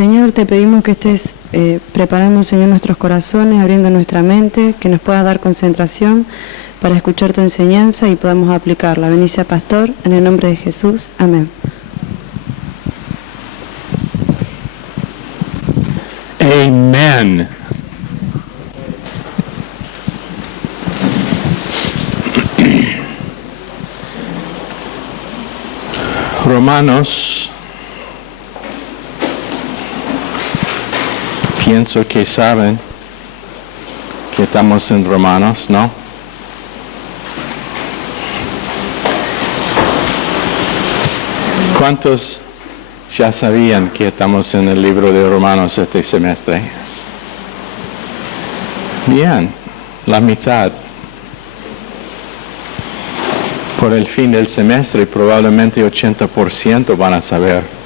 Señor, te pedimos que estés preparando, Señor, nuestros corazones, abriendo nuestra mente, que nos puedas dar concentración para escuchar tu enseñanza y podamos aplicarla. Bendice a Pastor, en el nombre de Jesús. Amén. Amen. Romanos, pienso que saben que estamos en Romanos, ¿no? ¿Cuántos ya sabían que estamos en el libro de Romanos este semestre? Bien, la mitad. Por el fin del semestre, probablemente 80% van a saber.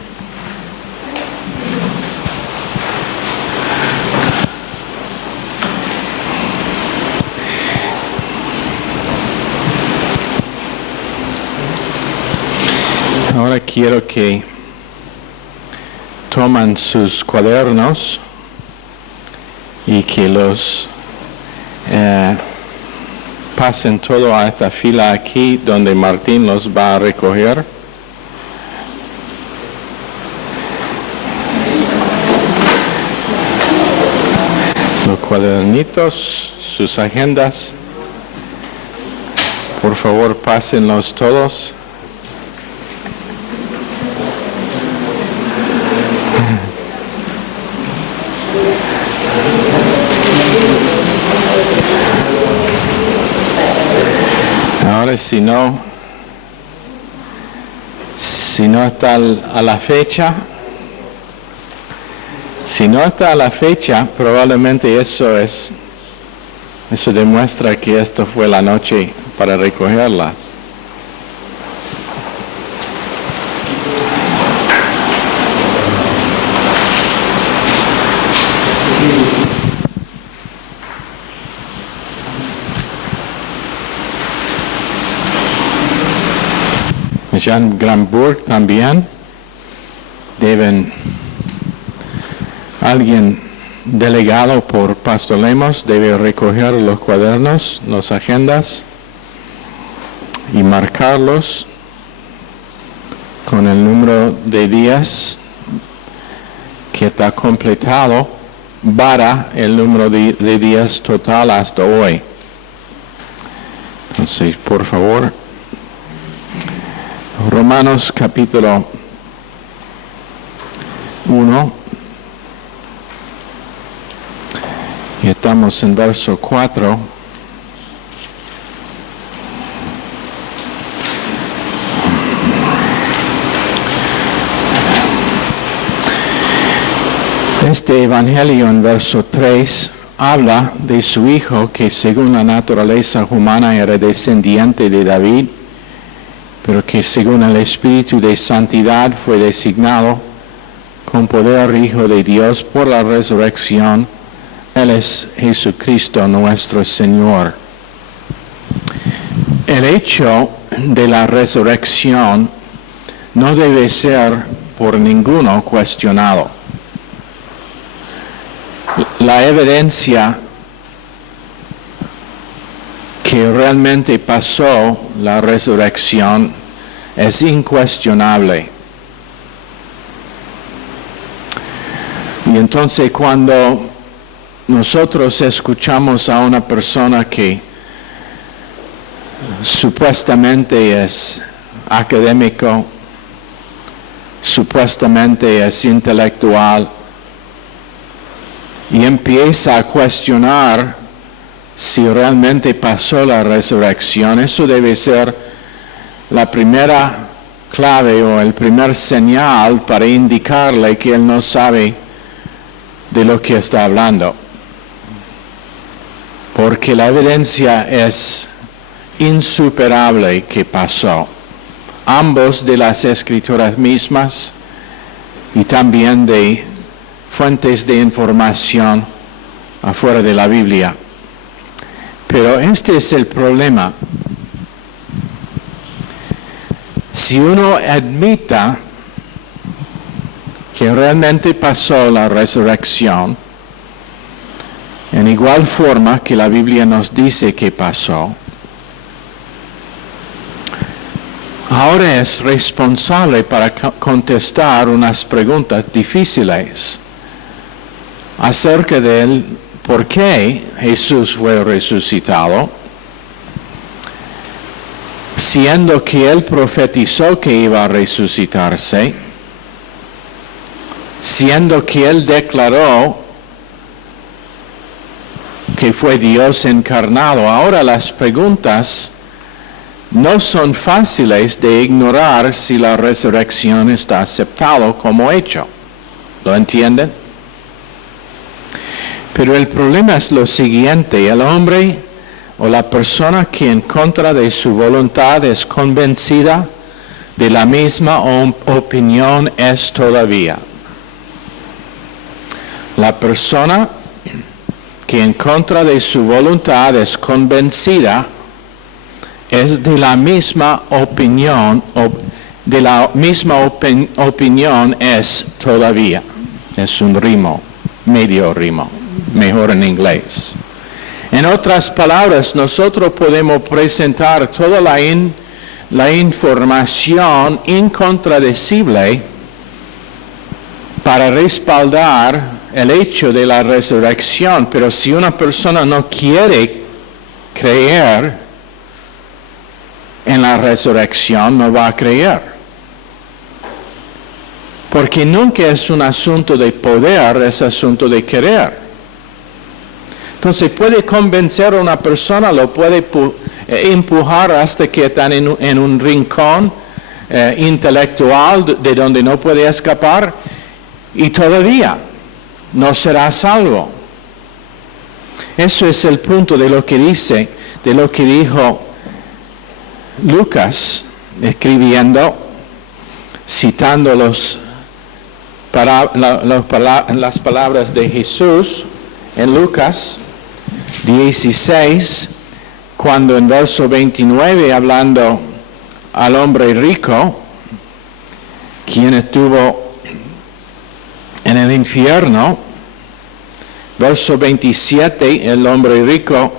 Ahora quiero que toman sus cuadernos y que los pasen todo a esta fila aquí donde Martín los va a recoger. Los cuadernitos, sus agendas, por favor pásenlos todos. Ahora si no está a la fecha, probablemente eso demuestra que esto fue la noche para recogerlas. Jean Granbourg también alguien delegado por Pastor Lemos debe recoger los cuadernos, las agendas y marcarlos con el número de días que está completado para el número de días total hasta hoy. Entonces, por favor, Romanos capítulo 1, y estamos en verso 4. Este evangelio en verso 3 habla de su hijo que según la naturaleza humana era descendiente de David, pero que según el Espíritu de Santidad fue designado con poder Hijo de Dios por la resurrección. Él es Jesucristo nuestro Señor. El hecho de la resurrección no debe ser por ninguno cuestionado. La evidencia que realmente pasó la resurrección es incuestionable. Y entonces cuando nosotros escuchamos a una persona que supuestamente es académico, supuestamente es intelectual, y empieza a cuestionar si realmente pasó la resurrección, eso debe ser la primera clave o el primer señal para indicarle que él no sabe de lo que está hablando. Porque la evidencia es insuperable que pasó, ambos de las escrituras mismas y también de fuentes de información afuera de la Biblia. Pero este es el problema. Si uno admita que que realmente pasó la resurrección, en igual forma que la Biblia nos dice que pasó, ahora es responsable para contestar unas preguntas difíciles acerca del por qué Jesús fue resucitado, siendo que Él profetizó que iba a resucitarse, siendo que Él declaró que fue Dios encarnado. Ahora las preguntas no son fáciles de ignorar si la resurrección está aceptada como hecho. ¿Lo entienden? Pero el problema es lo siguiente: el hombre o la persona que en contra de su voluntad es convencida de la misma opinión es todavía. La persona que en contra de su voluntad es convencida es de la misma opinión, opinión es todavía. Es un rimo, medio rimo, mejor en inglés. En otras palabras, nosotros podemos presentar toda la información incontradecible para respaldar el hecho de la resurrección, pero si una persona no quiere creer en la resurrección, no va a creer. Porque nunca es un asunto de poder, es asunto de querer. Entonces puede convencer a una persona, lo puede empujar hasta que están en un rincón intelectual de donde no puede escapar, y todavía no será salvo. Eso es el punto de lo que dice, de lo que dijo Lucas, escribiendo, citando las palabras de Jesús en Lucas 16, cuando en verso 29, hablando al hombre rico, quien estuvo en el infierno, verso 27, el hombre rico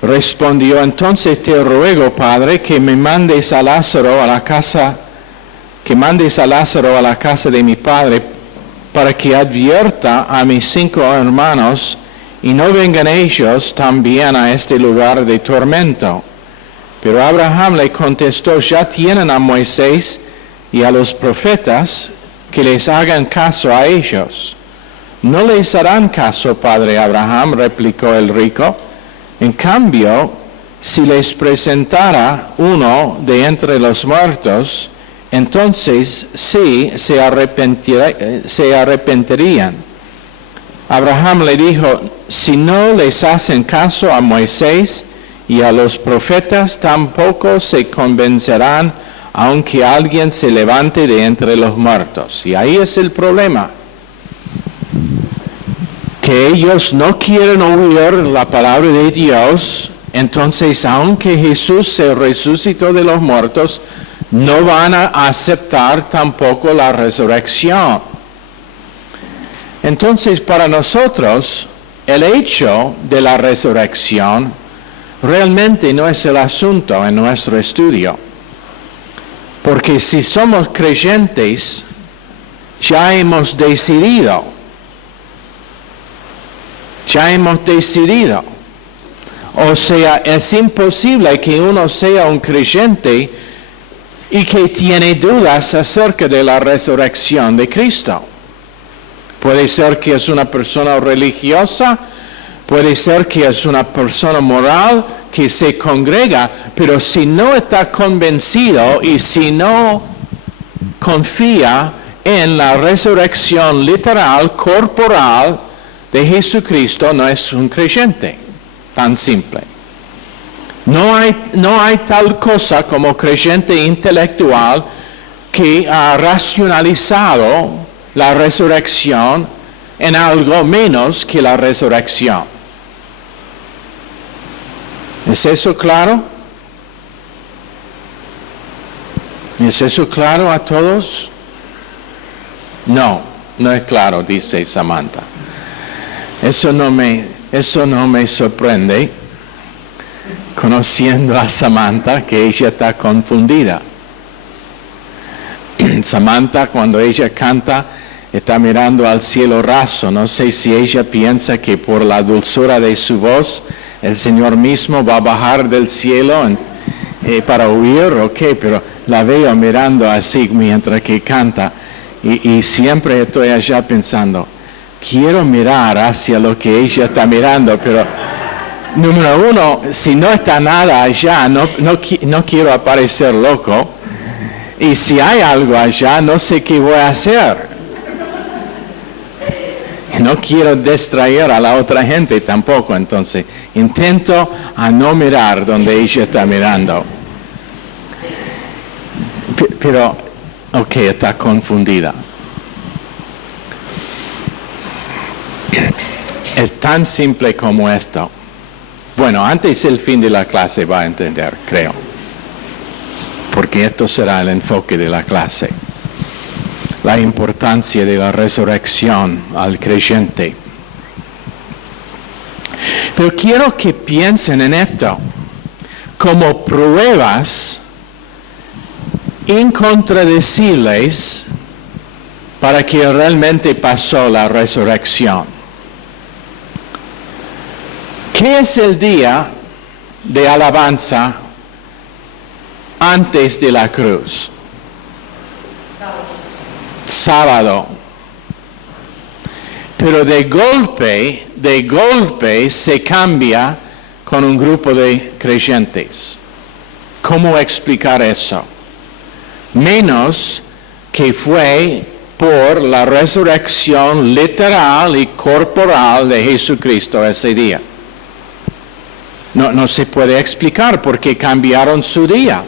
respondió: entonces te ruego, Padre, que me mandes a Lázaro a la casa, de mi padre, para que advierta a mis 5 hermanos, y no vengan ellos también a este lugar de tormento. Pero Abraham le contestó: ya tienen a Moisés y a los profetas, que les hagan caso a ellos. No les harán caso, padre Abraham, replicó el rico. En cambio, si les presentara uno de entre los muertos, entonces sí se arrepentirían. Abraham le dijo: si no les hacen caso a Moisés y a los profetas, tampoco se convencerán, aunque alguien se levante de entre los muertos. Y ahí es el problema, que ellos no quieren oír la palabra de Dios. Entonces, aunque Jesús se resucitó de los muertos, no van a aceptar tampoco la resurrección. Entonces, para nosotros, el hecho de la resurrección realmente no es el asunto en nuestro estudio. Porque si somos creyentes, ya hemos decidido. O sea, es imposible que uno sea un creyente y que tiene dudas acerca de la resurrección de Cristo. Puede ser que es una persona religiosa, puede ser que es una persona moral que se congrega, pero si no está convencido y si no confía en la resurrección literal, corporal de Jesucristo, no es un creyente. Tan simple. No hay tal cosa como creyente intelectual que ha racionalizado la resurrección en algo menos que la resurrección. ¿Es eso claro? ¿Es eso claro a todos? No. No es claro, dice Samantha. Eso no me sorprende, conociendo a Samantha, que ella está confundida. Samantha, cuando ella canta, está mirando al cielo raso. No sé si ella piensa que por la dulzura de su voz, el Señor mismo va a bajar del cielo para huir o qué, pero la veo mirando así mientras que canta. Y siempre estoy allá pensando, quiero mirar hacia lo que ella está mirando, pero número uno, si no está nada allá, no quiero aparecer loco. Y si hay algo allá, no sé qué voy a hacer. No quiero distraer a la otra gente tampoco, entonces intento a no mirar donde ella está mirando. Pero, ok, está confundida. Es tan simple como esto. Bueno, antes del fin de la clase va a entender, creo. Porque esto será el enfoque de la clase. La importancia de la resurrección al creyente. Pero quiero que piensen en esto como pruebas incontradecibles para que realmente pasó la resurrección. ¿Qué es el día de alabanza antes de la cruz? Sábado. Pero de golpe se cambia con un grupo de creyentes. ¿Cómo explicar eso? Menos que fue por la resurrección literal y corporal de Jesucristo ese día. No se puede explicar por qué cambiaron su día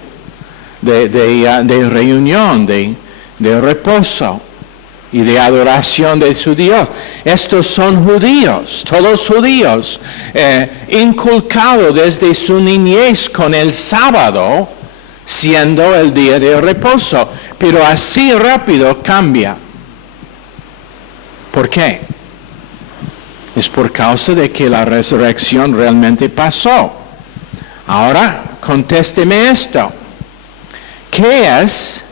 de reunión, de reposo y de adoración de su Dios. Estos son judíos, todos judíos, inculcados desde su niñez con el sábado, siendo el día de reposo, pero así rápido cambia. ¿Por qué? Es por causa de que la resurrección realmente pasó. Ahora, contésteme esto. ¿Qué es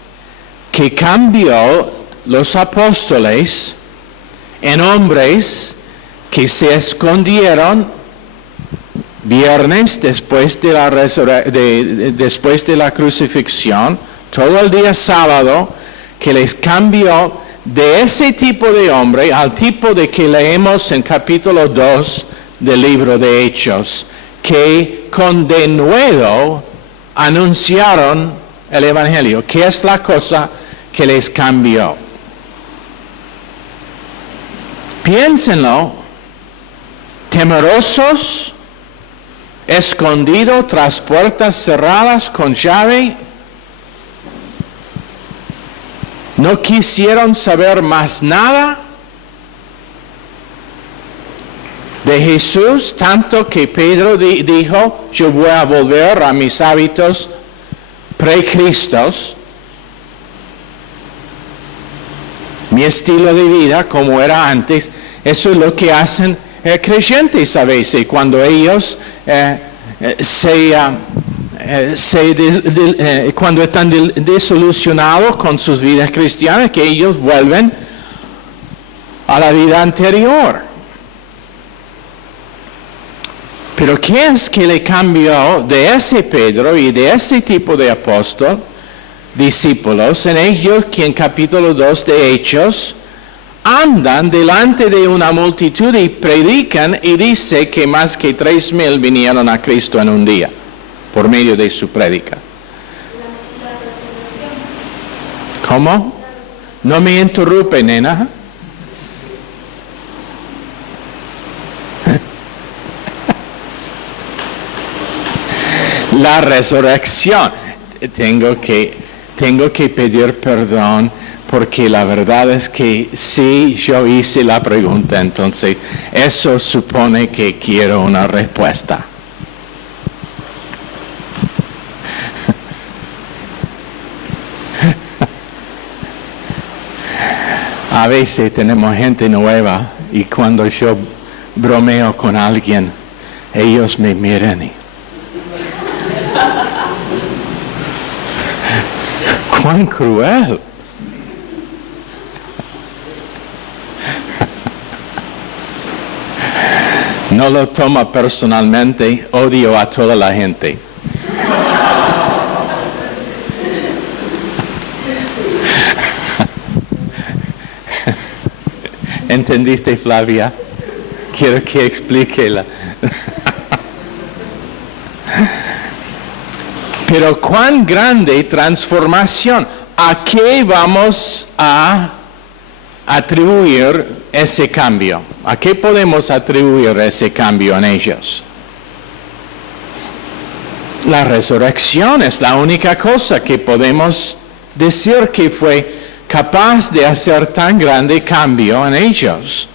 que cambió los apóstoles en hombres que se escondieron viernes después de la crucifixión, todo el día sábado, que les cambió de ese tipo de hombre al tipo de que leemos en capítulo 2 del libro de Hechos, que con denuedo anunciaron el Evangelio? ¿Qué es la cosa que les cambió? Piénsenlo. Temerosos, escondidos tras puertas cerradas con llave. No quisieron saber más nada de Jesús, tanto que Pedro dijo, yo voy a volver a mis hábitos pre-Cristos, mi estilo de vida como era antes. Eso es lo que hacen creyentes a veces, cuando ellos cuando están desilusionados con sus vidas cristianas, que ellos vuelven a la vida anterior. Pero ¿qué es que le cambió de ese Pedro y de ese tipo de apóstol, discípulos, en ellos que en capítulo 2 de Hechos andan delante de una multitud y predican, y dice que más que 3,000 vinieron a Cristo en un día por medio de su prédica? ¿Cómo? No me interrumpe, nena. La resurrección. Tengo que pedir perdón, porque la verdad es que sí, yo hice la pregunta, entonces eso supone que quiero una respuesta. A veces tenemos gente nueva y cuando yo bromeo con alguien, ellos me miran y... ¡Cuán cruel! No lo toma personalmente, odio a toda la gente. ¿Entendiste, Flavia? Quiero que explique la... Pero cuán grande transformación. ¿A qué vamos a atribuir ese cambio? ¿A qué podemos atribuir ese cambio en ellos? La resurrección es la única cosa que podemos decir que fue capaz de hacer tan grande cambio en ellos.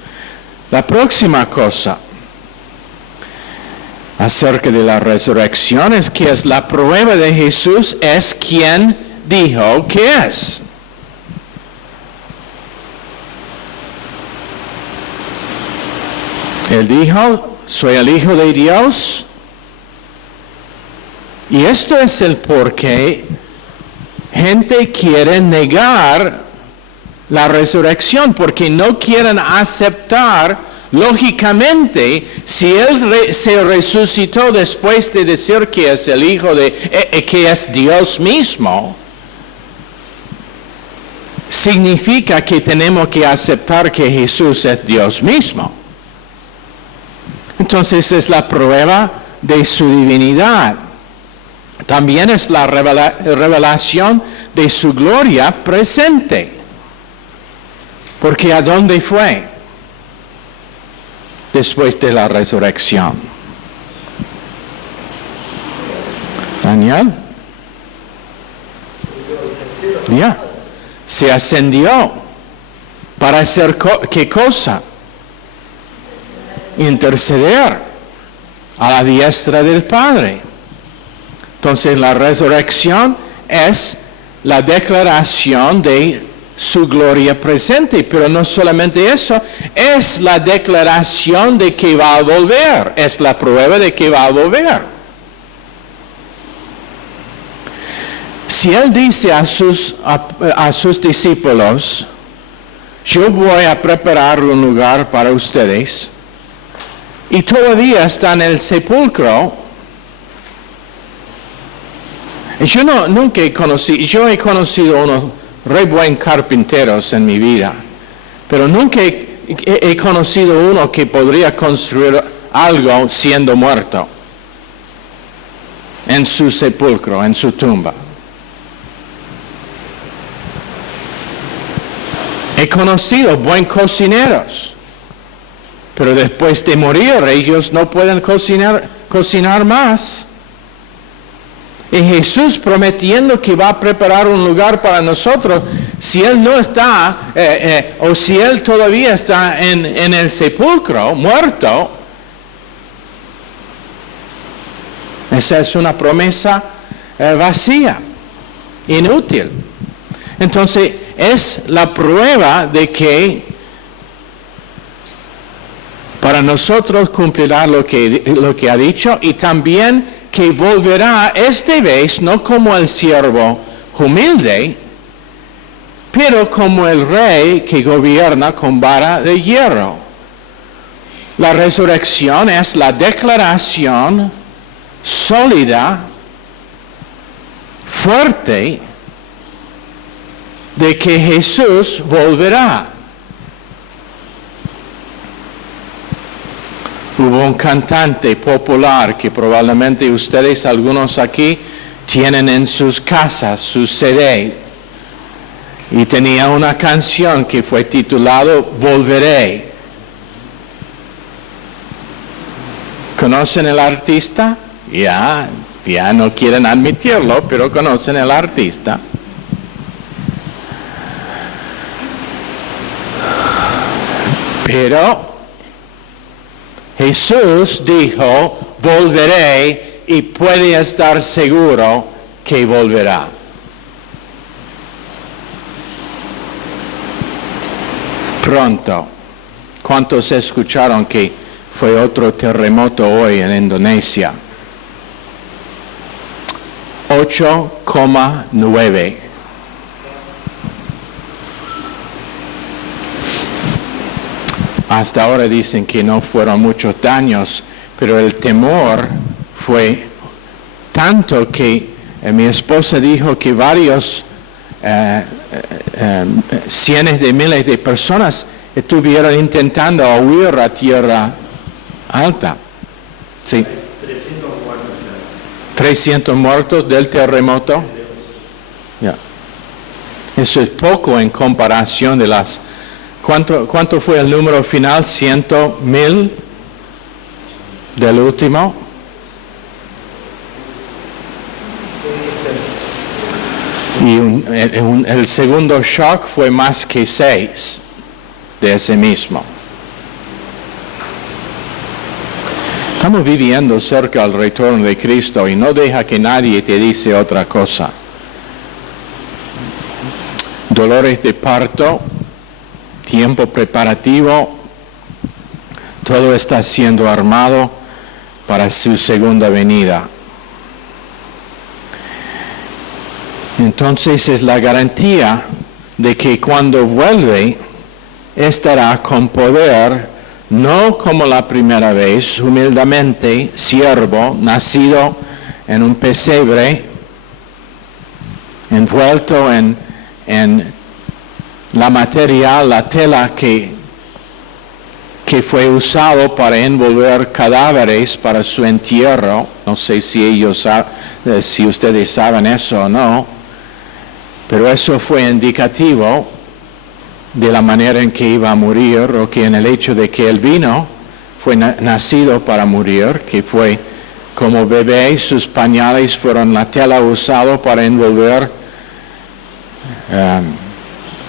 La próxima cosa acerca de la resurrección es que es la prueba de Jesús es quien dijo que es. Él dijo, soy el Hijo de Dios. Y esto es el porqué gente quiere negar la resurrección, porque no quieren aceptar lógicamente si Él se resucitó después de decir que es el Hijo que es Dios mismo. Significa que tenemos que aceptar que Jesús es Dios mismo. Entonces es la prueba de su divinidad. También es la revelación de su gloria presente. Porque ¿a dónde fue? Después de la resurrección. Daniel. Ya. Se ascendió. ¿Para hacer qué cosa? Interceder a la diestra del Padre. Entonces la resurrección es la declaración de su gloria presente, pero no solamente eso, es la declaración de que va a volver, es la prueba de que va a volver. Si Él dice a sus discípulos, yo voy a preparar un lugar para ustedes, y todavía está en el sepulcro. Yo he conocido unos re buen carpinteros en mi vida, pero nunca he conocido uno que podría construir algo siendo muerto en su sepulcro, en su tumba. He conocido buen cocineros, pero después de morir ellos no pueden cocinar más. Y Jesús prometiendo que va a preparar un lugar para nosotros, si Él no está, o si Él todavía está en el sepulcro, muerto, esa es una promesa vacía, inútil. Entonces, es la prueba de que para nosotros cumplirá lo que ha dicho, y también que volverá esta vez no como el siervo humilde, pero como el rey que gobierna con vara de hierro. La resurrección es la declaración sólida, fuerte, de que Jesús volverá. Hubo un cantante popular que probablemente ustedes, algunos aquí, tienen en sus casas su CD. Y tenía una canción que fue titulado Volveré. ¿Conocen el artista? Ya no quieren admitirlo, pero conocen el artista. Pero Jesús dijo, volveré, y puede estar seguro que volverá. pronto. ¿Cuántos escucharon que fue otro terremoto hoy en Indonesia? 8,9. Hasta ahora dicen que no fueron muchos daños, pero el temor fue tanto que mi esposa dijo que varios cientos de miles de personas estuvieron intentando huir a tierra alta. Sí. 300 muertos del terremoto. Yeah. Eso es poco en comparación de las... ¿Cuánto fue el número final? 100,000 del último. Y el segundo shock fue más que 6 de ese mismo. Estamos viviendo cerca del retorno de Cristo y no deja que nadie te dice otra cosa. Dolores de parto, tiempo preparativo, todo está siendo armado para su segunda venida. Entonces es la garantía de que cuando vuelve estará con poder, no como la primera vez, humildemente, siervo, nacido en un pesebre, envuelto en la material, la tela que fue usado para envolver cadáveres para su entierro. No sé si si ustedes saben eso o no, pero eso fue indicativo de la manera en que iba a morir, o que en el hecho de que él vino, fue nacido para morir, que fue como bebé, sus pañales fueron la tela usada para envolver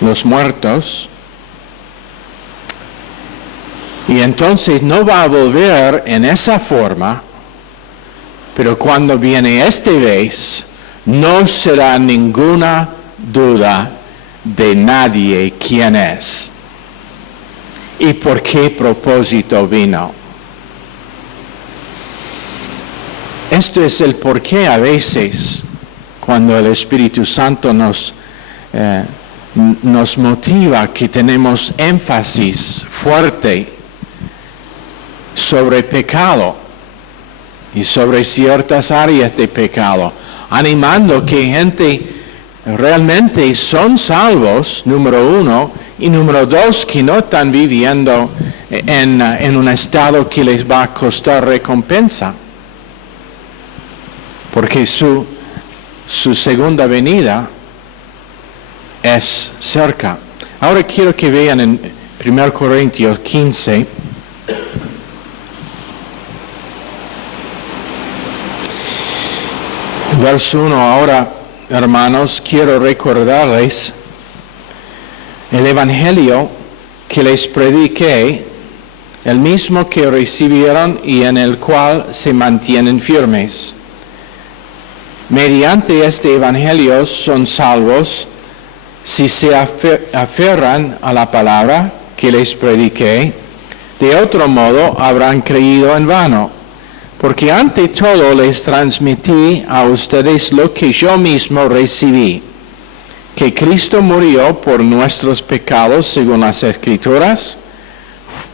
los muertos. Y entonces no va a volver en esa forma, pero cuando viene esta vez, no será ninguna duda de nadie quién es y por qué propósito vino. Esto es el por qué a veces, cuando el Espíritu Santo nos motiva, que tenemos énfasis fuerte sobre pecado y sobre ciertas áreas de pecado, animando que gente realmente son salvos, número 1, y número 2, que no están viviendo en un estado que les va a costar recompensa, porque su segunda venida es cerca. Ahora quiero que vean en 1 Corintios 15, verso 1. Ahora, hermanos, quiero recordarles el evangelio que les prediqué, el mismo que recibieron y en el cual se mantienen firmes. Mediante este evangelio son salvos si se aferran a la palabra que les prediqué. De otro modo habrán creído en vano. Porque ante todo les transmití a ustedes lo que yo mismo recibí, que Cristo murió por nuestros pecados según las Escrituras,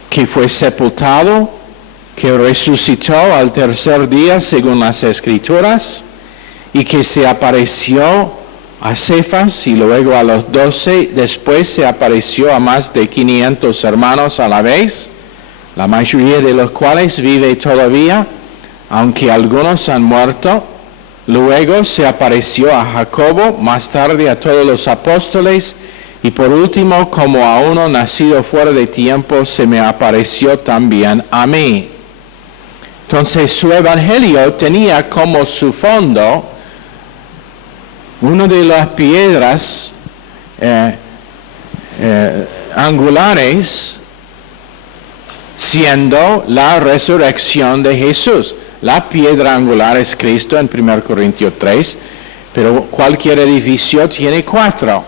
que fue sepultado, que resucitó al tercer día según las Escrituras, y que se apareció a Cefas y luego a los 12, después se apareció a más de 500 hermanos a la vez, la mayoría de los cuales vive todavía, aunque algunos han muerto. Luego se apareció a Jacobo, más tarde a todos los apóstoles, y por último, como a uno nacido fuera de tiempo, se me apareció también a mí. Entonces su evangelio tenía como su fondo una de las piedras angulares, siendo la resurrección de Jesús. La piedra angular es Cristo en 1 Corintios 3, pero cualquier edificio tiene 4.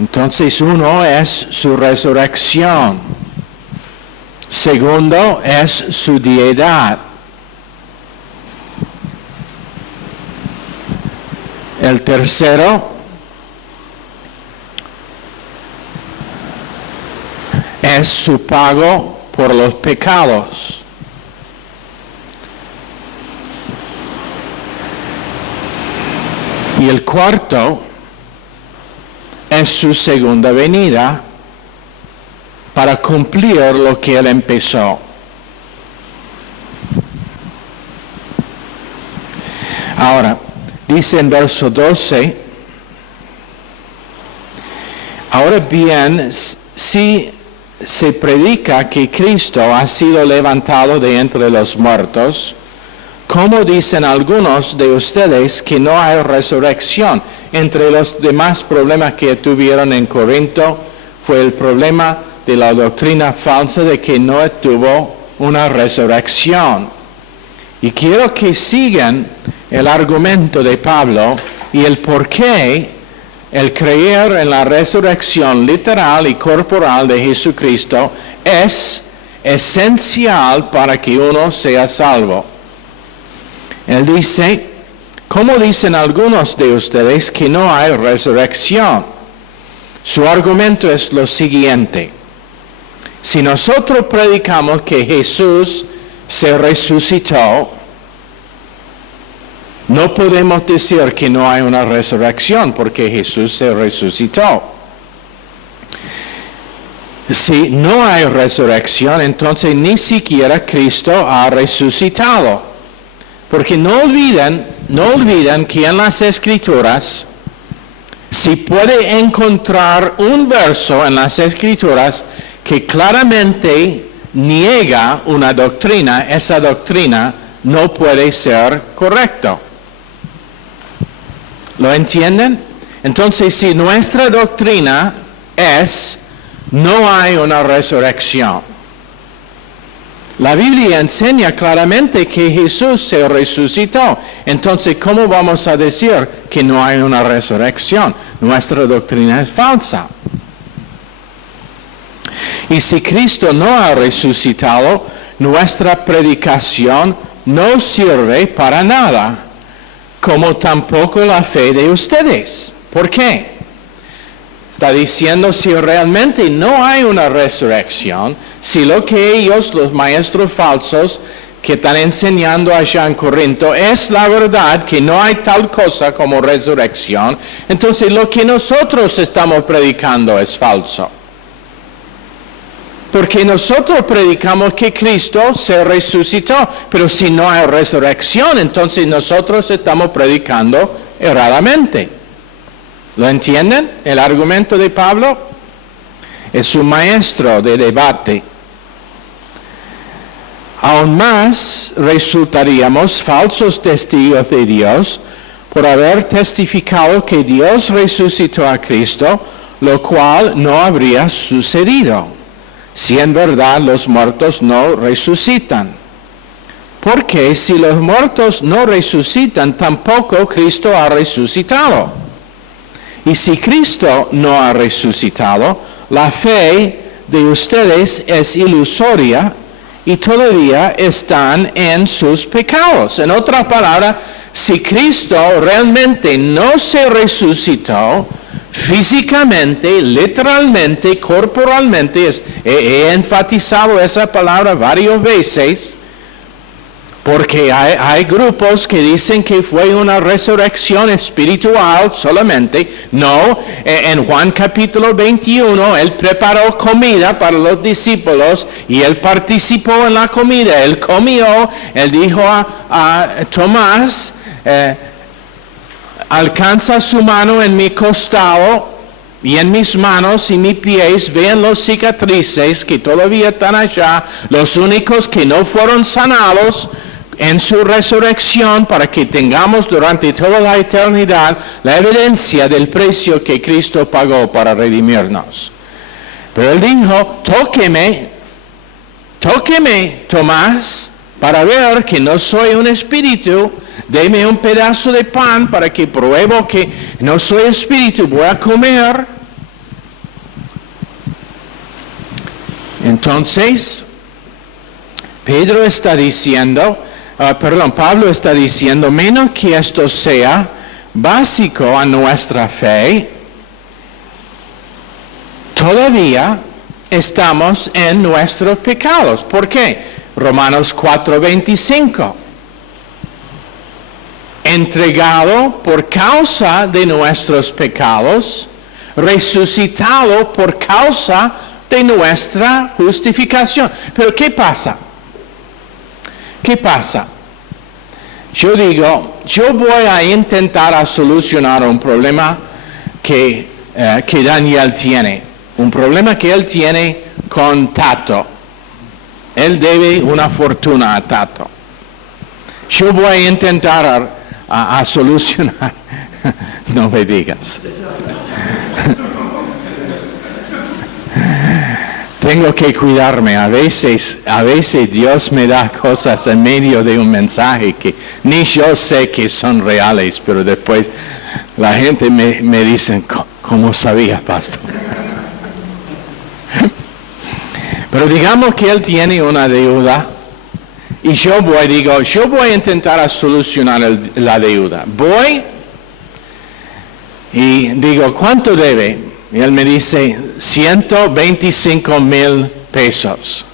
Entonces, uno es su resurrección. Segundo es su deidad. El tercero es su pago por los pecados. Y el cuarto es su segunda venida para cumplir lo que Él empezó. Ahora, dice en verso 12, ahora bien, si se predica que Cristo ha sido levantado de entre los muertos, ¿cómo dicen algunos de ustedes que no hay resurrección? Entre los demás problemas que tuvieron en Corinto fue el problema de la doctrina falsa de que no tuvo una resurrección. Y quiero que sigan el argumento de Pablo y el por qué el creer en la resurrección literal y corporal de Jesucristo es esencial para que uno sea salvo. Él dice, ¿cómo dicen algunos de ustedes que no hay resurrección? Su argumento es lo siguiente. Si nosotros predicamos que Jesús se resucitó, no podemos decir que no hay una resurrección porque Jesús se resucitó. Si no hay resurrección, entonces ni siquiera Cristo ha resucitado. Porque no olvidan que en las Escrituras, si puede encontrar un verso en las Escrituras que claramente niega una doctrina, esa doctrina no puede ser correcta. ¿Lo entienden? Entonces, si nuestra doctrina es, no hay una resurrección. La Biblia enseña claramente que Jesús se resucitó. Entonces, ¿cómo vamos a decir que no hay una resurrección? Nuestra doctrina es falsa. Y si Cristo no ha resucitado, nuestra predicación no sirve para nada, como tampoco la fe de ustedes. ¿Por qué? Está diciendo si realmente no hay una resurrección, si lo que ellos, los maestros falsos, que están enseñando allá en Corinto, es la verdad, que no hay tal cosa como resurrección, entonces lo que nosotros estamos predicando es falso. Porque nosotros predicamos que Cristo se resucitó, pero si no hay resurrección, entonces nosotros estamos predicando erradamente. ¿Lo entienden? El argumento de Pablo es un maestro de debate. Aún más resultaríamos falsos testigos de Dios por haber testificado que Dios resucitó a Cristo, lo cual no habría sucedido si en verdad los muertos no resucitan. Porque si los muertos no resucitan, tampoco Cristo ha resucitado. Y si Cristo no ha resucitado, la fe de ustedes es ilusoria y todavía están en sus pecados. En otras palabras, si Cristo realmente no se resucitó, físicamente, literalmente, corporalmente, he enfatizado esa palabra varias veces, porque hay grupos que dicen que fue una resurrección espiritual solamente. No, en Juan capítulo 21, Él preparó comida para los discípulos y Él participó en la comida. Él comió, Él dijo a Tomás, alcanza su mano en mi costado y en mis manos y mis pies, vean los cicatrices que todavía están allá, los únicos que no fueron sanados en su resurrección, para que tengamos durante toda la eternidad la evidencia del precio que Cristo pagó para redimirnos. Pero Él dijo, tóqueme, Tomás, para ver que no soy un espíritu. Deme un pedazo de pan para que pruebo que no soy espíritu. Voy a comer. Entonces, Pablo está diciendo, menos que esto sea básico a nuestra fe, todavía estamos en nuestros pecados. ¿Por qué? Romanos 4:25. Entregado por causa de nuestros pecados, resucitado por causa de nuestra justificación. Pero ¿qué pasa? ¿Qué pasa? Yo digo, yo voy a intentar a solucionar un problema que Daniel tiene. Un problema que él tiene con Tato. Él debe una fortuna a Tato. Yo voy a intentar a solucionar. No me digas. Tengo que cuidarme. A veces Dios me da cosas en medio de un mensaje que ni yo sé que son reales, pero después la gente me dice, ¿cómo sabías, pastor? Pero digamos que él tiene una deuda y yo voy a intentar a solucionar la deuda. Voy y digo, ¿cuánto debe? Y él me dice, 125,000 pesos.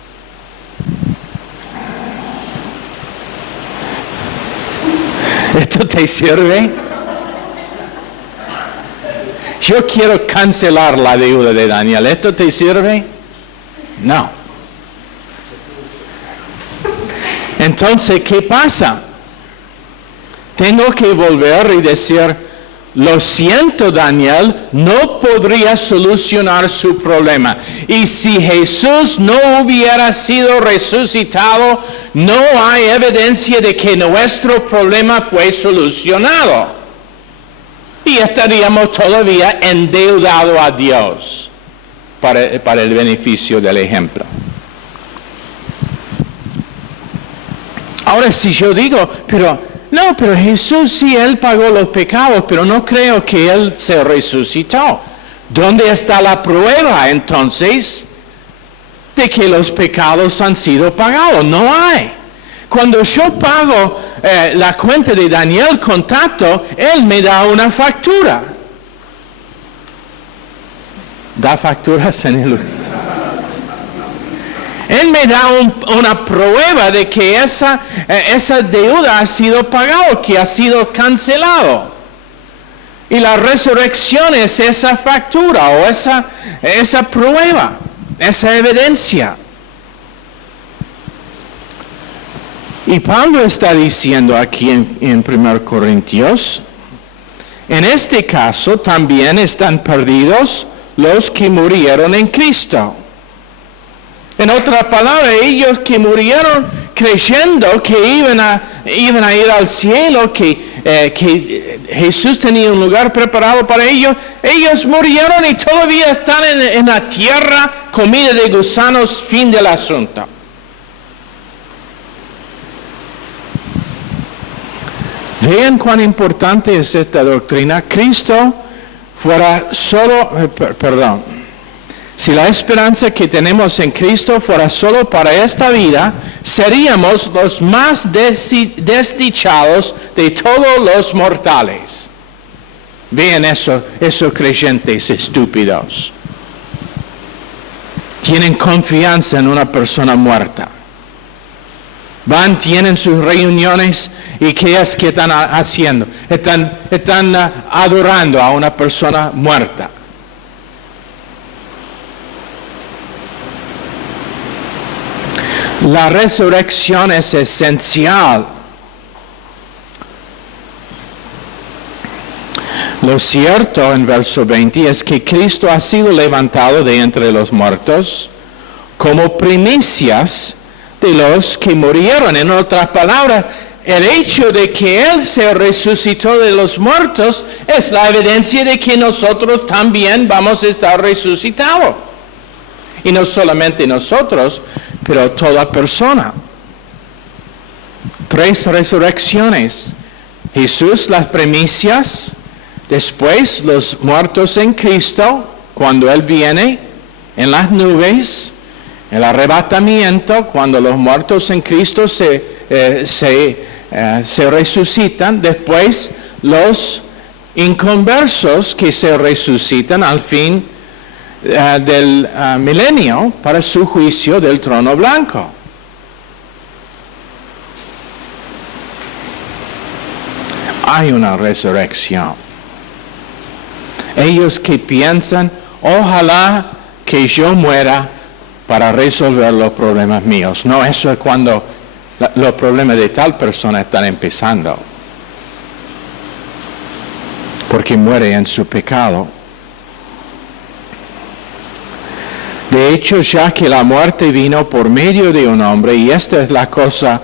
¿Esto te sirve? Yo quiero cancelar la deuda de Daniel. ¿Esto te sirve? No. Entonces, ¿qué pasa? Tengo que volver y decir, lo siento, Daniel, no podría solucionar su problema. Y si Jesús no hubiera sido resucitado, no hay evidencia de que nuestro problema fue solucionado. Y estaríamos todavía endeudados a Dios para el beneficio del ejemplo. Ahora, si yo digo, pero Jesús sí, Él pagó los pecados, pero no creo que Él se resucitó. ¿Dónde está la prueba, entonces, de que los pecados han sido pagados? No hay. Cuando yo pago la cuenta de Daniel Contacto, Él me da una factura. ¿Da facturas en el lugar? Él me da una prueba de que esa deuda ha sido pagada, que ha sido cancelado. Y la resurrección es esa factura o esa prueba, esa evidencia. Y Pablo está diciendo aquí en 1 Corintios, en este caso también están perdidos los que murieron en Cristo. En otras palabras, ellos que murieron creyendo que iban a ir al cielo, que Jesús tenía un lugar preparado para ellos, ellos murieron y todavía están en la tierra, comida de gusanos, fin del asunto. Vean cuán importante es esta doctrina. Si la esperanza que tenemos en Cristo fuera solo para esta vida, seríamos los más desdichados de todos los mortales. Vean esos creyentes estúpidos. Tienen confianza en una persona muerta. Tienen sus reuniones y ¿qué es que están haciendo? Están adorando a una persona muerta. La resurrección es esencial. Lo cierto en verso 20 es que Cristo ha sido levantado de entre los muertos como primicias de los que murieron. En otras palabras, el hecho de que Él se resucitó de los muertos es la evidencia de que nosotros también vamos a estar resucitados. Y no solamente nosotros, pero toda persona. 3 resurrecciones. Jesús, las primicias, después los muertos en Cristo, cuando Él viene en las nubes, El arrebatamiento, cuando los muertos en Cristo se resucitan, después los inconversos que se resucitan al fin del milenio para su juicio del trono blanco. Hay una resurrección. Ellos que piensan, ojalá que yo muera para resolver los problemas míos. No, eso es cuando los problemas de tal persona están empezando. Porque muere en su pecado. De hecho, ya que la muerte vino por medio de un hombre, y esta es la cosa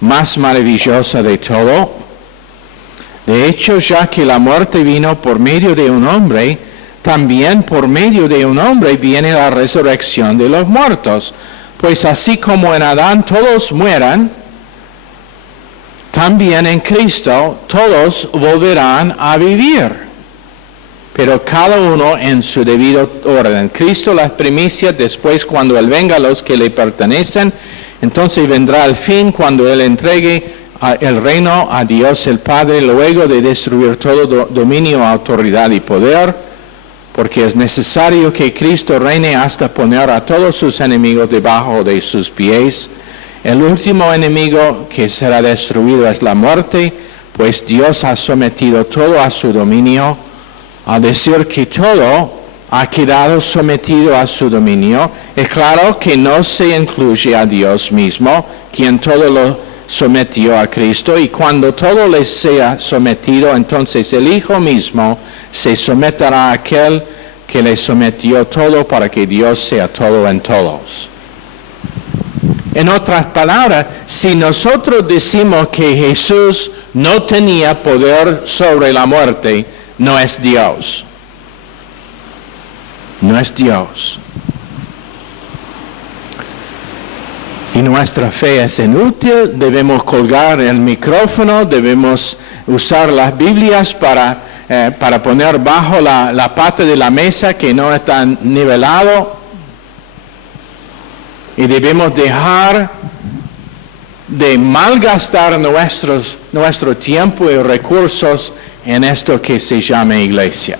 más maravillosa de todo, de hecho, ya que la muerte vino por medio de un hombre, también por medio de un hombre viene la resurrección de los muertos. Pues así como en Adán todos mueran, también en Cristo todos volverán a vivir, pero cada uno en su debido orden. Cristo las primicias, después cuando Él venga los que le pertenecen, entonces vendrá el fin cuando Él entregue el reino a Dios el Padre, luego de destruir todo dominio, autoridad y poder, porque es necesario que Cristo reine hasta poner a todos sus enemigos debajo de sus pies. El último enemigo que será destruido es la muerte, pues Dios ha sometido todo a su dominio. Al decir que todo ha quedado sometido a su dominio, es claro que no se incluye a Dios mismo, quien todo lo sometió a Cristo, y cuando todo le sea sometido, entonces el Hijo mismo se someterá a aquel que le sometió todo, para que Dios sea todo en todos. En otras palabras, si nosotros decimos que Jesús no tenía poder sobre la muerte, no es Dios. No es Dios. Y nuestra fe es inútil, debemos colgar el micrófono, debemos usar las Biblias para poner bajo la pata de la mesa que no está nivelado. Y debemos dejar de malgastar nuestro tiempo y recursos en esto que se llama iglesia.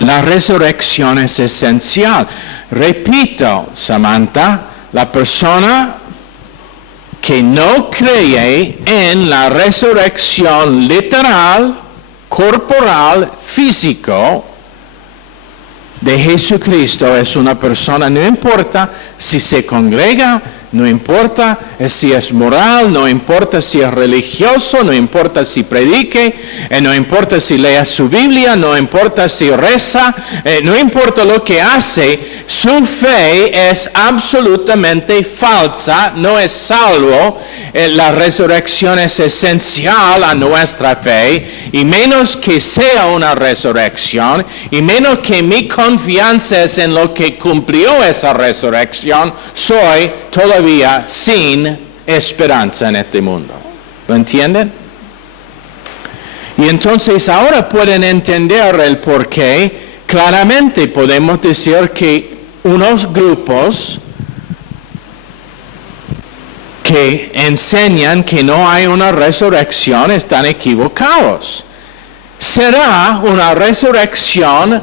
La resurrección es esencial. Repito, Samantha, la persona que no cree en la resurrección literal, corporal, físico de Jesucristo es una persona, no importa si se congrega, no importa si es moral, no importa si es religioso, no importa si predique, no importa si lea su Biblia, no importa si reza, no importa lo que hace, su fe es absolutamente falsa, no es salvo. La resurrección es esencial a nuestra fe, y menos que sea una resurrección, y menos que mi confianza es en lo que cumplió esa resurrección, soy todavía sin esperanza en este mundo. ¿Lo entienden? Y entonces ahora pueden entender el porqué. Claramente podemos decir que unos grupos que enseñan que no hay una resurrección están equivocados. Será una resurrección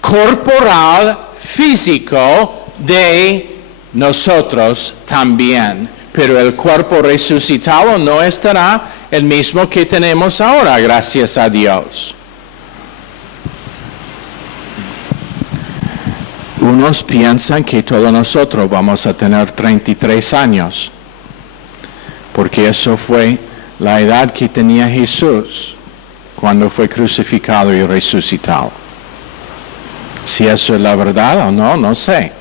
corporal, físico de nosotros también, pero el cuerpo resucitado no estará el mismo que tenemos ahora, gracias a Dios. Unos piensan que todos nosotros vamos a tener 33 años, porque eso fue la edad que tenía Jesús cuando fue crucificado y resucitado. Si eso es la verdad o no, no sé.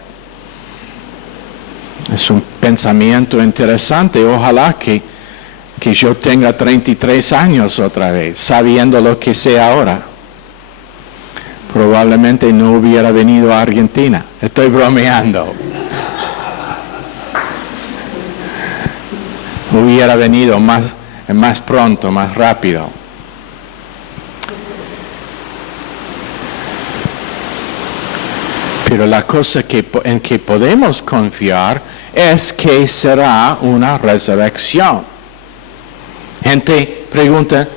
Es un pensamiento interesante. Ojalá que yo tenga 33 años otra vez, sabiendo lo que sé ahora. Probablemente no hubiera venido a Argentina. Estoy bromeando. Hubiera venido más pronto, más rápido. Pero la cosa en que podemos confiar es que será una resurrección. Gente pregunta,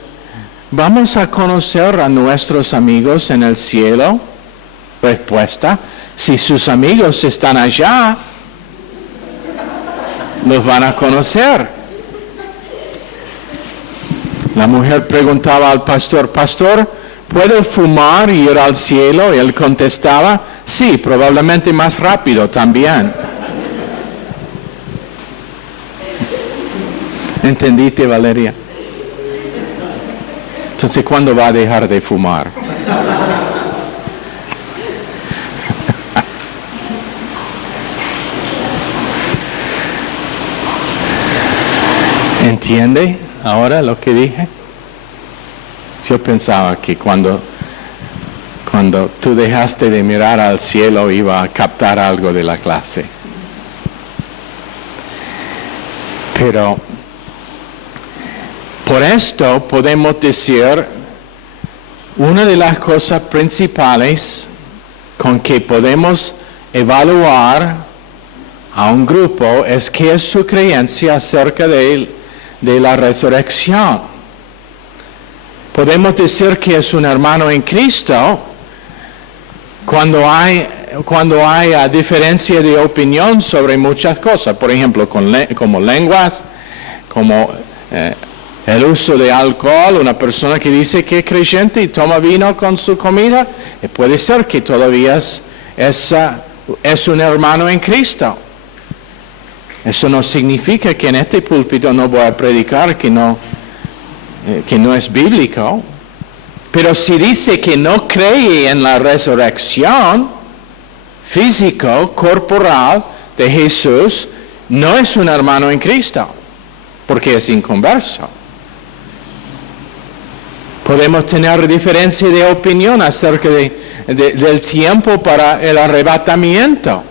¿vamos a conocer a nuestros amigos en el cielo? Respuesta, si sus amigos están allá, los van a conocer. La mujer preguntaba al pastor, pastor, ¿puedo fumar y ir al cielo? Y él contestaba, sí, probablemente más rápido también. ¿Entendiste, Valeria? Entonces, ¿cuándo va a dejar de fumar? ¿Entiende ahora lo que dije? Yo pensaba que cuando tú dejaste de mirar al cielo iba a captar algo de la clase. Pero por esto podemos decir, una de las cosas principales con que podemos evaluar a un grupo es qué es su creencia acerca de la resurrección. Podemos decir que es un hermano en Cristo cuando hay diferencia de opinión sobre muchas cosas, por ejemplo, como lenguas, como el uso de alcohol. Una persona que dice que es creyente y toma vino con su comida, puede ser que todavía es un hermano en Cristo. Eso no significa que en este púlpito no voy a predicar que no es bíblico. Pero si dice que no cree en la resurrección físico, corporal de Jesús, no es un hermano en Cristo, porque es inconverso. Podemos tener diferencia de opinión acerca del tiempo para el arrebatamiento.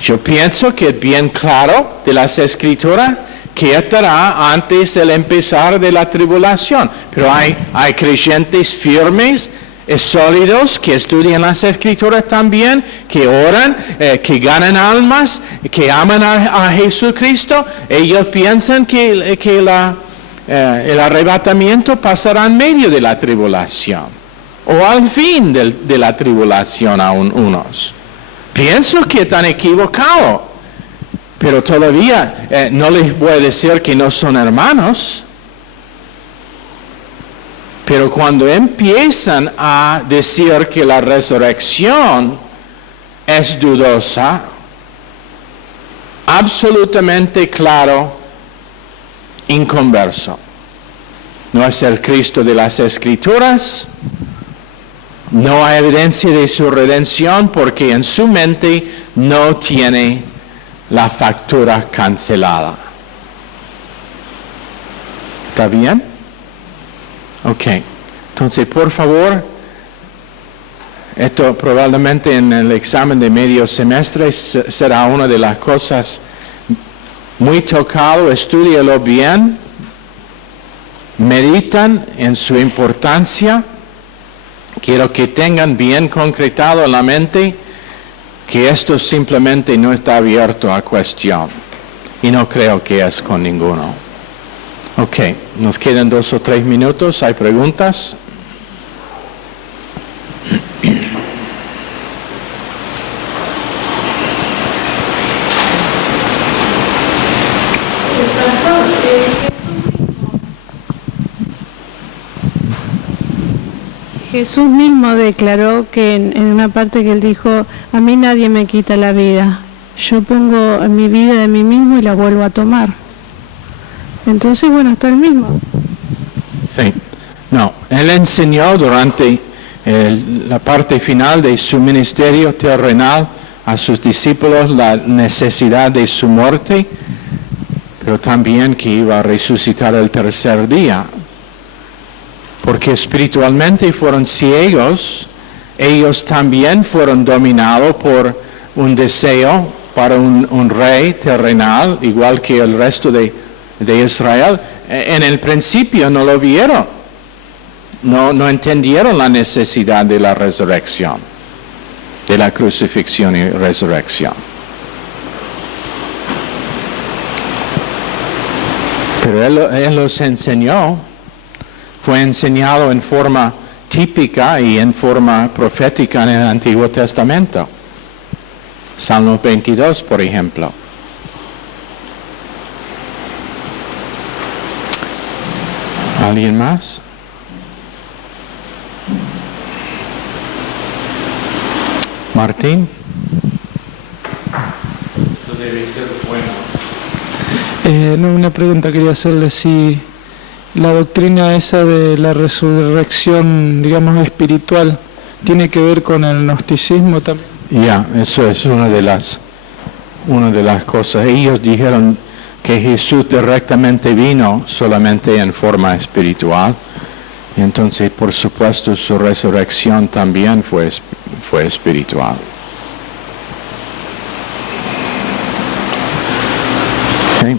Yo pienso que es bien claro de las Escrituras que estará antes del empezar de la tribulación. Pero hay creyentes firmes y sólidos que estudian las Escrituras también, que oran, que ganan almas, que aman a Jesucristo. Ellos piensan que el arrebatamiento pasará en medio de la tribulación o al fin de la tribulación a unos. Pienso que están equivocados, pero todavía no les voy a decir que no son hermanos. Pero cuando empiezan a decir que la resurrección es dudosa, absolutamente claro, inconverso. No es el Cristo de las Escrituras. No hay evidencia de su redención porque en su mente no tiene la factura cancelada. ¿Está bien? Ok. Entonces, por favor, esto probablemente en el examen de medio semestre será una de las cosas muy tocado. Estúdialo bien. Meditan en su importancia. Quiero que tengan bien concretado en la mente que esto simplemente no está abierto a cuestión. Y no creo que es con ninguno. Ok, nos quedan 2 o 3 minutos. ¿Hay preguntas? Jesús mismo declaró que en una parte que él dijo, a mí nadie me quita la vida, yo pongo mi vida de mí mismo y la vuelvo a tomar. Entonces, bueno, está el mismo. Sí, no, él enseñó durante la parte final de su ministerio terrenal a sus discípulos la necesidad de su muerte, pero también que iba a resucitar el tercer día. Porque espiritualmente fueron ciegos, ellos también fueron dominados por un deseo para un rey terrenal, igual que el resto de Israel. En el principio no lo vieron, no entendieron la necesidad de la resurrección. de la crucifixión y resurrección. Pero él los enseñó, fue enseñado en forma típica y en forma profética en el Antiguo Testamento. Salmo 22, por ejemplo. ¿Alguien más? Martín. Esto debe ser bueno. No, una pregunta quería hacerle, si la doctrina esa de la resurrección, digamos, espiritual, ¿tiene que ver con el gnosticismo también? Ya, eso es una de las cosas. Ellos dijeron que Jesús directamente vino solamente en forma espiritual, y entonces, por supuesto, su resurrección también fue espiritual. Okay.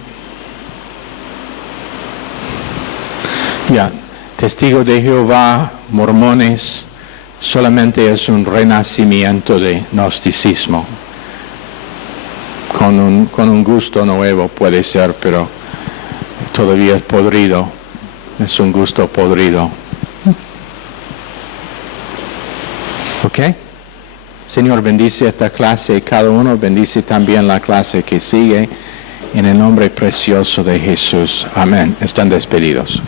Ya, Testigo de Jehová, mormones, solamente es un renacimiento de gnosticismo. Con un gusto nuevo puede ser, pero todavía es podrido. Es un gusto podrido. ¿Ok? Señor, bendice esta clase y cada uno bendice también la clase que sigue. En el nombre precioso de Jesús. Amén. Están despedidos.